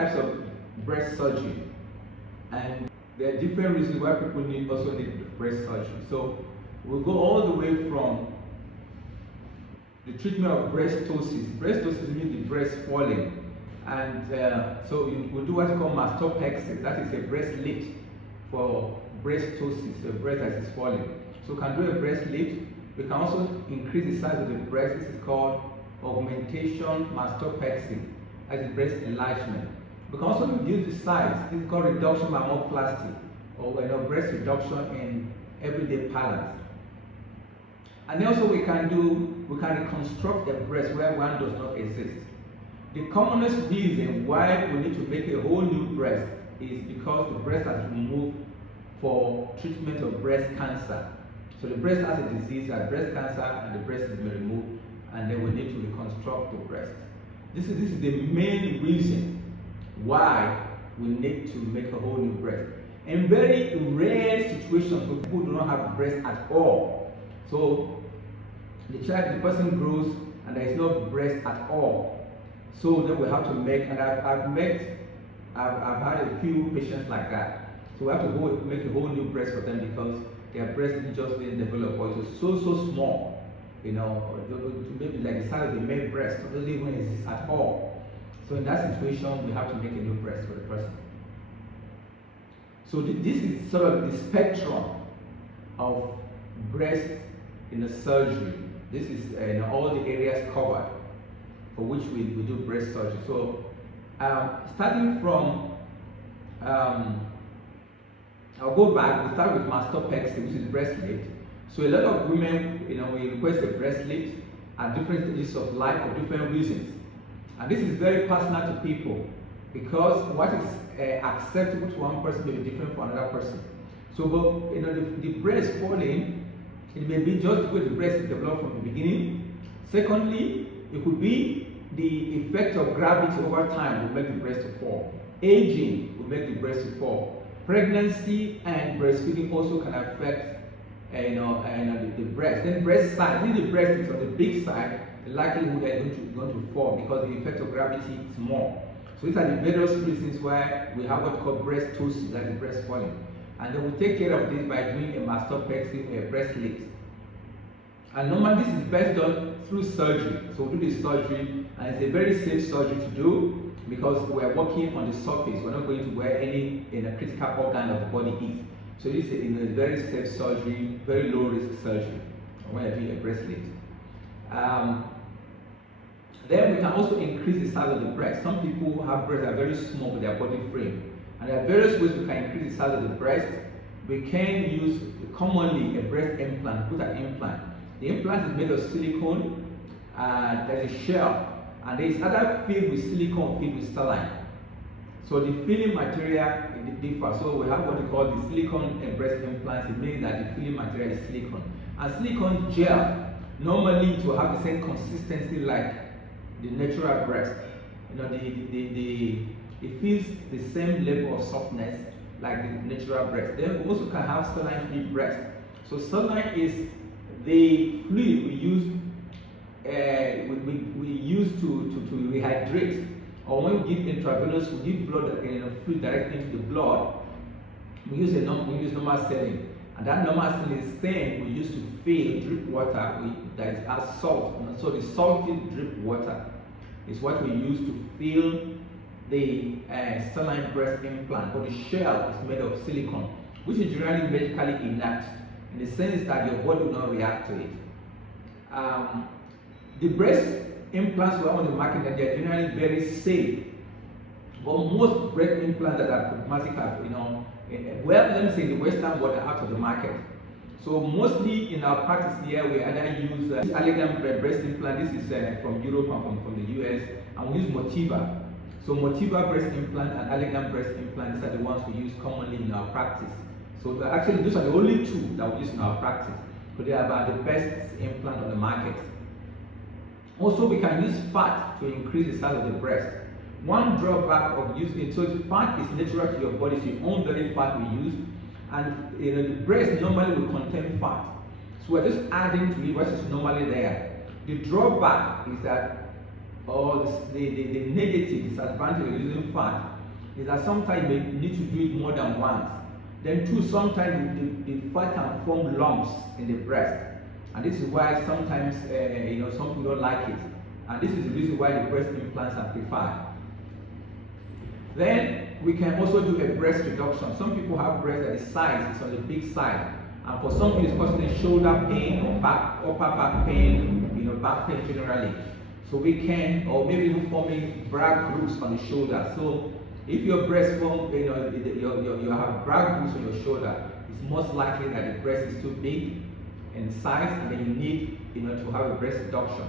types of breast surgery, and there are different reasons why people also need breast surgery. So we'll go all the way from the treatment of breastosis. Breastosis means the breast falling, and so we'll do what's called mastopexy. That is a breast lift for breastosis, the breast that is falling. So we can do a breast lift. We can also increase the size of the breast. This is called augmentation mastopexy, that is breast enlargement. We can also reduce the size. This is called reduction mammoplasty, or breast reduction in everyday parlance. And also we can reconstruct a breast where one does not exist. The commonest reason why we need to make a whole new breast is because the breast has been removed for treatment of breast cancer. So the breast has a disease, breast cancer, and the breast has been removed, and then we need to reconstruct the breast. This is the main reason why we need to make a whole new breast. In very rare situations where people do not have breast at all, so the person grows and there is no breast at all, so then we have to make, and I've had a few patients like that. So we have to go make a whole new breast for them because their breast just didn't develop, or it was so small, maybe like the size of the male breast, it doesn't even exist at all. So in that situation, we have to make a new breast for the person. So this is sort of the spectrum of breast surgery. This is all the areas covered for which we do breast surgery. So starting from, I'll go back. We start with mastopexy, which is breast lift. So a lot of women, we request a breast lift at different stages of life for different reasons. And this is very personal to people because what is acceptable to one person may be different for another person. So, but the breast falling, it may be just the way the breast is developed from the beginning. Secondly, it could be the effect of gravity over time will make the breast to fall. Aging will make the breast to fall. Pregnancy and breastfeeding also can affect the breast. Then breast size, if the breast is on the big side, the likelihood that it's going to fall because the effect of gravity is more. So these are the various reasons why we have what we call breastosis, that is breast falling. And then we take care of this by doing a mastopexy or a breast lift. And normally this is best done through surgery. So we do the surgery, and it's a very safe surgery to do because we're working on the surface. We're not going to where any critical organ of the body is. So this is a very safe surgery, very low risk surgery when you're doing a breast lift. Then we can also increase the size of the breast. Some people who have breasts that are very small with their body frame. And there are various ways we can increase the size of the breast. We can use commonly a breast implant, put an implant. The implant is made of silicone, there's a shell, and there is either filled with silicone or filled with saline. So the filling material differs. So we have what we call the silicone breast implants. It means that the filling material is silicone. And silicone gel, normally it will have the same consistency like the natural breast. It feels the same level of softness like the natural breast. Then we also can have saline-free breast. So saline is the fluid we use to rehydrate, or when we give intravenous, we give blood fluid directly into the blood. We use normal saline, and that normal saline is the same we use to fill drip water that has salt. And so the salty drip water is what we use to fill the saline breast implant. But the shell is made of silicone, which is generally medically inert in the sense that your body will not react to it. The breast implants were on the market and they are generally very safe. But most breast implants that are problematic are, let me say the Western world are out of the market. So mostly in our practice here, we either use elegant breast implant. This is from Europe and from the US, and we use Motiva. So Motiva breast implant and elegant breast implants are the ones we use commonly in our practice. So actually, those are the only two that we use in our practice. So they are about the best implant on the market. Also, we can use fat to increase the size of the breast. One drawback of using it, so fat is natural to your body, so your own very fat we use, and the breast normally will contain fat. So we're just adding to it what is normally there. The drawback is that or the negative disadvantage of using fat is that sometimes you may need to do it more than once. Then two, sometimes the fat can form lumps in the breast, and this is why sometimes some people don't like it, and this is the reason why the breast implants are preferred. Then we can also do a breast reduction. Some people have breast that the size is on the big side, and for some people it's causing shoulder pain or upper back pain, back pain generally. So we can, or maybe even forming brag grooves on the shoulder. So if your breast form, you have brag grooves on your shoulder, it's most likely that the breast is too big in size, and then you need, to have a breast reduction.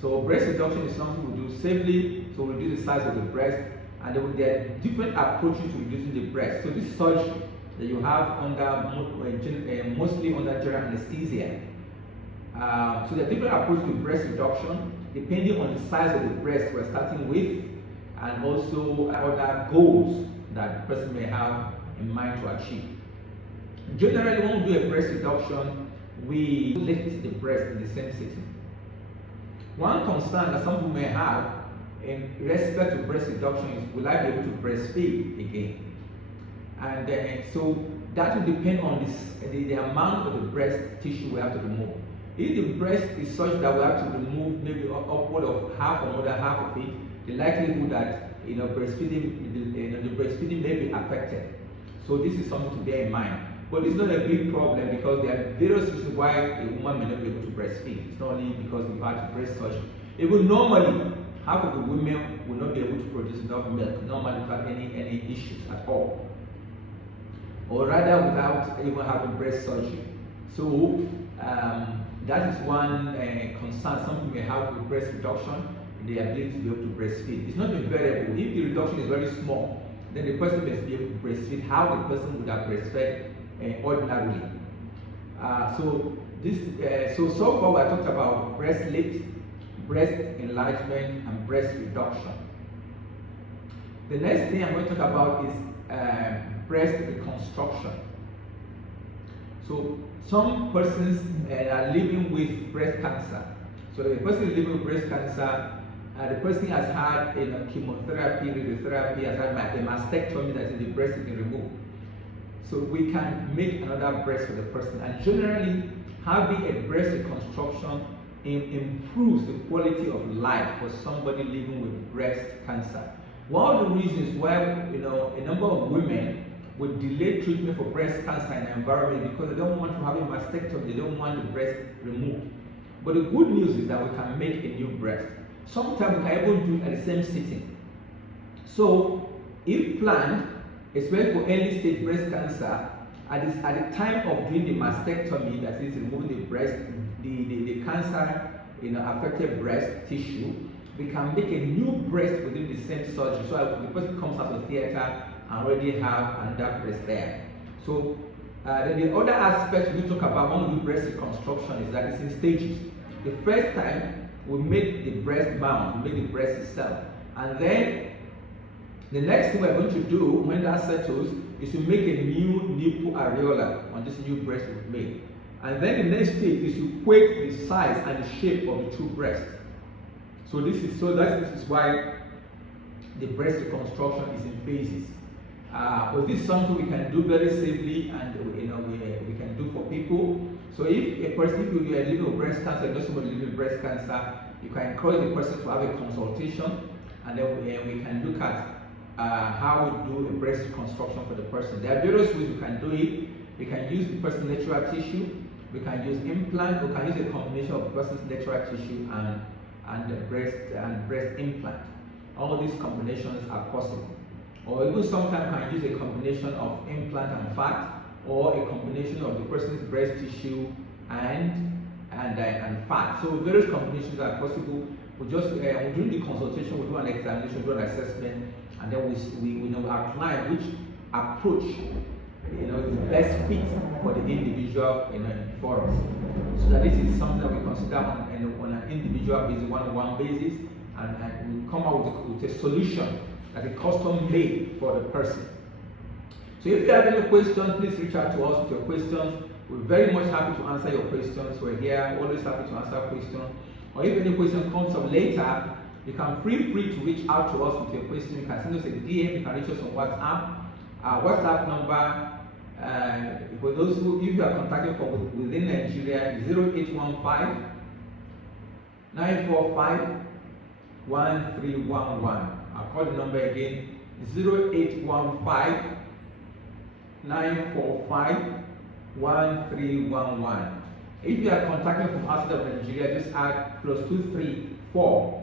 So breast reduction is something we do safely. So we reduce the size of the breast, and then there are different approaches to reducing the breast. So this surgery that you have under mostly under general anesthesia. So there are different approaches to breast reduction depending on the size of the breast we're starting with, and also other goals that the person may have in mind to achieve. Generally, when we do a breast reduction, we lift the breast in the same sitting. One concern that some people may have in respect to breast reduction is, will I be able to breastfeed again? And so that will depend on the amount of the breast tissue we have to remove. If the breast is such that we have to remove maybe upward of half or more than half of it, the likelihood that breastfeeding, the breastfeeding may be affected. So this is something to bear in mind. But it's not a big problem, because there are various reasons why a woman may not be able to breastfeed. It's not only because we've had breast surgery. Even normally, half of the women will not be able to produce enough milk, normally without any issues at all, or rather without even having breast surgery. So that is one concern some people may have with breast reduction, the ability to be able to breastfeed. It's not variable. If the reduction is very small, then the person must be able to breastfeed how the person would have breastfed ordinarily. So far we have talked about breast lift, breast enlargement, and breast reduction. The next thing I'm going to talk about is breast reconstruction. So some persons are living with breast cancer. So the person is living with breast cancer, the person has had chemotherapy, radiotherapy, has had a mastectomy, that is, the breast is removed. So we can make another breast for the person, and generally having a breast reconstruction improves the quality of life for somebody living with breast cancer. One of the reasons why a number of women would delay treatment for breast cancer in the environment, because they don't want to have a mastectomy, they don't want the breast removed. But the good news is that we can make a new breast. Sometimes we can even do it at the same sitting. So if planned, especially for early stage breast cancer, at the time of doing the mastectomy, that is removing the breast, the cancer affected breast tissue, we can make a new breast within the same surgery. So the person comes out of the theater and already have another breast there. So then the other aspect we talk about when we do breast reconstruction is that it's in stages. The first time we make the breast mound, we make the breast itself, and then the next thing we're going to do when that settles is to make a new nipple areola on this new breast we've made. And then the next stage is to equate the size and the shape of the two breasts. So this is why the breast reconstruction is in phases. But this is something we can do very safely, and we can do for people. So if you are living with breast cancer, you know somebody living with breast cancer, you can encourage the person to have a consultation, and then we can look at how we do a breast reconstruction for the person. There are various ways we can do it. We can use the person's natural tissue, we can use implant, we can use a combination of the person's natural tissue and breast implant. All these combinations are possible. Or even sometimes can use a combination of implant and fat, or a combination of the person's breast tissue and fat. So various combinations are possible. During the consultation, we do an examination, do an assessment, and then we outline which approach is best fit for the individual for us. So that this is something that we consider on an individual basis, one-on-one basis, and we come out with a solution that is custom made for the person. So if you have any questions, please reach out to us with your questions. We're very much happy to answer your questions. We're here, always happy to answer questions. Or if any question comes up later, You can feel free to reach out to us with your question. You can send us a DM. You can reach us on WhatsApp. Our WhatsApp number, for those who, if you are contacting from within Nigeria, is 0815 945 1311. I'll call the number again, 0815 945 1311. If you are contacting from outside of Nigeria, just add +234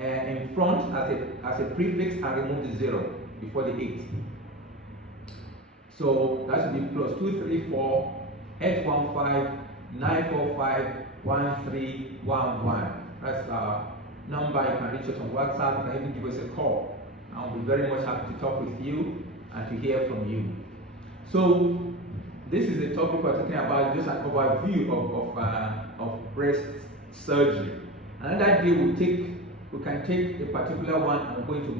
and in front as a prefix and remove the 0 before the 8. So that should be +234 815 945 1311. That's our number. You can reach us on WhatsApp. You can even give us a call. I'll be very much happy to talk with you and to hear from you. So this is the topic we're talking about, just an overview of breast surgery. Another day we can take a particular one and go into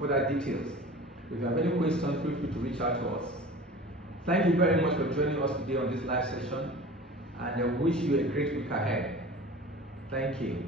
further details. If you have any questions, feel free to reach out to us. Thank you very much for joining us today on this live session, and I wish you a great week ahead. Thank you.